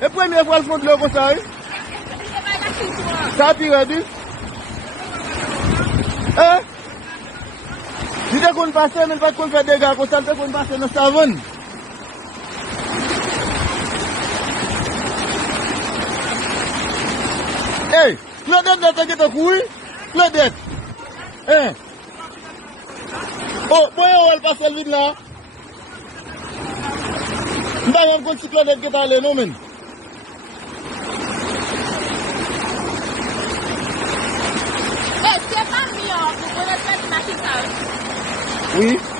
E premye fwa l fond lò kon sa e? Sa pi redi? Di te kon pase men pat kon fè dega kon sa te kon pase nan savon. Hey, Claudette la te gete koui? Claudette. Oh, boye ou el pase l vide la? Mba yon kon si Claudette gete ale nou men. C'est pas mieux pour connaître la Oui.